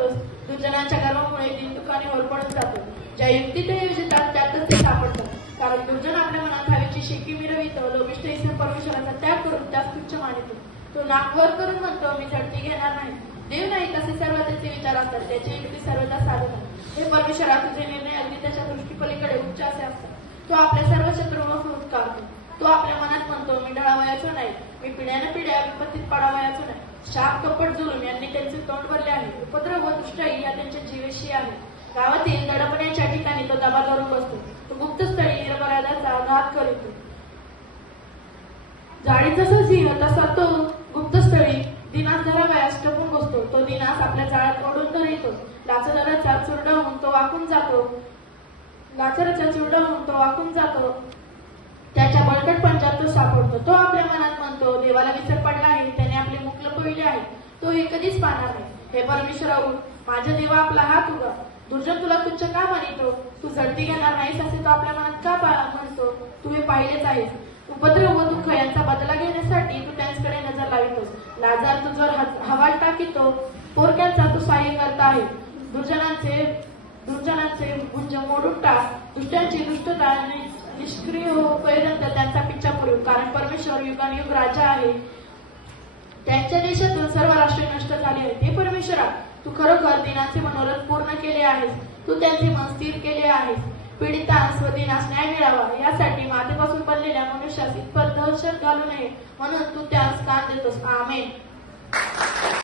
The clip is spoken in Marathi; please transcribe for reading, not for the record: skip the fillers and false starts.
होतोस, दुर्जनांच्या गर्वामुळे दिन दुखाने होरपळून जातो. ज्या युक्ती ते योजितात त्यातच ते सापडतात. कारण दुर्जन आपल्या मनात हवेची शेकी मिरवितो, लोभिष्ठ ईश्वर परमेश्वराचा त्याग करून त्यास तुच्छ मानितो. तो नाक वर करून म्हणतो, मी झडती घेणार नाही. देव नाही तसे सर्व त्याचे विचार असतात, त्याची युक्ती सर्वदा साधत आहे. हे परमेश्वरा, तुझे निर्णय अगदी त्याच्या दृष्टीपलीकडे उच्च असे असतात. तो आपल्या सर्व शत्रूंवर फुटकारतो. तो आपल्या मनात म्हणतो, मी ढळावयाचो नाही, मी पिढ्याने पिढ्या विपत्तीत पडावयाचो नाही. शाप, कपट, जुलूम यांनी त्यांचे तोंड भरले आहे. उपद्रव व दुष्टाई या त्यांच्या जीवेशी आहे. गावातील दडपण्याच्या ठिकाणी तो दबा धरून बसतो. तो गुप्तस्थळी निरपराधाचा घात करीतो. जाळीत जसा सिंह तसा तो गुप्तस्थळी दिनास धरावयास टपून बसतो. तो दिनास आपल्या जाळ्यात ओढून धरितो. लाचाराचा चुरडा होऊन तो वाकून जातो. त्याच्या बळकट पंजात तो सापडतो. तो आपल्या मनात म्हणतो, देवाला विसर पडला आहे, त्याने आपले मुख लपविले आहे, तो हे कधीच पाहणार नाही. हे परमेश्वरा, उठ, माझ्या देवा, आपला हात उगा. दुर्जन तुला तुच्छ का मानितो? तू झडती घेणार नाहीस असे तो आपल्या मनात का म्हणतो? तू हे पाहिलेच आहेस. उपद्रव व दुःख यांचा बदला घेण्यासाठी तू त्यांच्याकडे नजर लावितोस. लाजार तुझ्यावर हवाल टाकीतो, पोरक्यांचा तू सहाय्य करता आहे. दुर्जनांचे गुंज मोडून टाक, दुष्टांची दुष्टता निष्क्रिय होईपर्यंत त्यांचा पिच्छा पुरव. कारण परमेश्वर युगानुयुग राजा आहे, त्यांच्या देशातून सर्व राष्ट्रे नष्ट झाली आहेत. हे परमेश्वरा, तू खरोखर दिनाचे मनोरथ पूर्ण केले आहेस. तू त्यांचे मन स्थिर केले आहेस. पीडितांस व दिनास न्याय मिळावा यासाठी मातेपासून बनलेल्या मनुष्यास इतपत दहशत घालू नये म्हणून तू त्यास कान देतोस. आमेन.